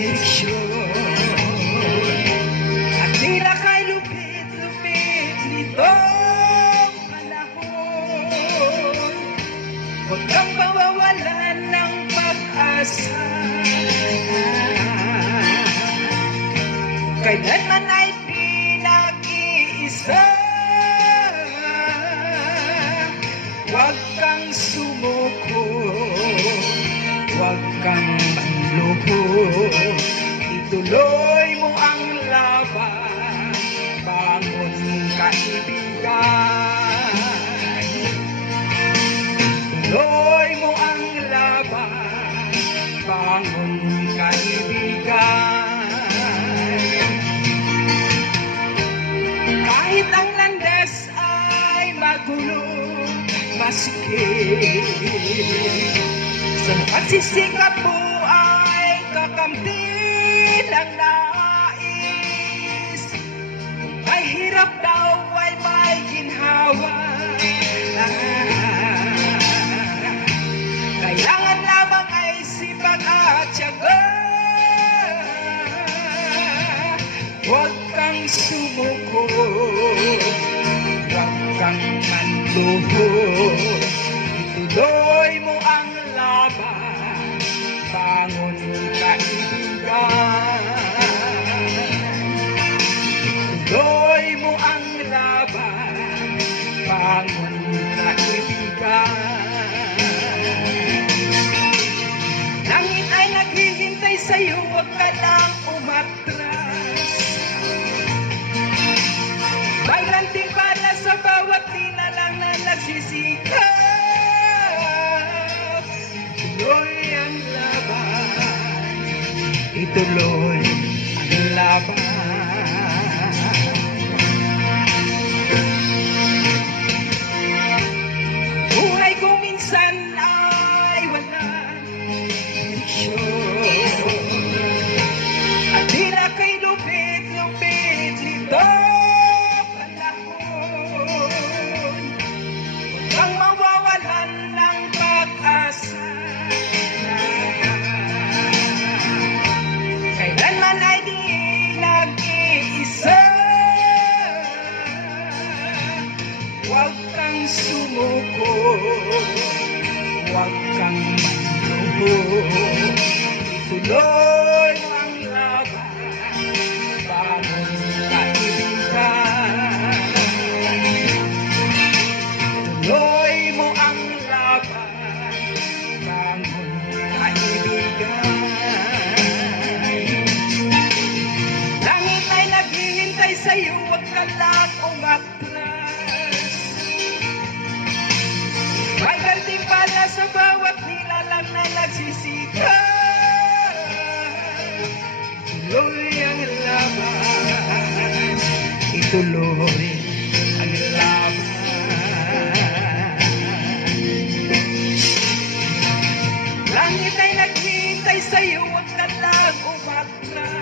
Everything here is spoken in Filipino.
direksyon. At tila kay lupit-lupit nitong panahon. Huwag kang mawawalan ng pag-asa. Kailanman ay di nag-iisa. Huwag kang sumuko, huwag kang manluho. Ituloy mo ang laban, bangon kaibigan. Ituloy mo ang laban, bangon kaibigan. Kahit ang landas ay magulo, masikip, sa pagsisikap mo ay kakamtin ang nais. Ay hirap daw ay may ginhawa. Kailangan lamang ay sipag at tiyaga. Huwag kang sumuko, huwag kang manluho. Ituloy mo ang laban, bangon kaibigan. Ituloy mo ang laban, bangon kaibigan. Langit ay naghihintay sa'yo, huwag ka lang umatras. May gantimpala sa bawat nilalang na nagsisikap. Ituloy ang laban, ituloy ang laban. Buhay ko minsan ay walang direksyon. At tila kay lupit-lupit nito panahon. Huwag kang mawawalan ng pag-asa. Kailanman ay di nag-iisa. Huwag kang sumuko, huwag kang manluho. Ituloy ang laban, bangon kaibigan. Ituloy mo ang laban, bangon kaibigan. Langit ay naghihintay sa'yo, huwag ka lang umatras. May gantimpala sa bawat nilalang na nagsisikap. Ituloy ang laban, ituloy ang laban. Langit ay naghihintay sa'yo, huwag ka lang umatras.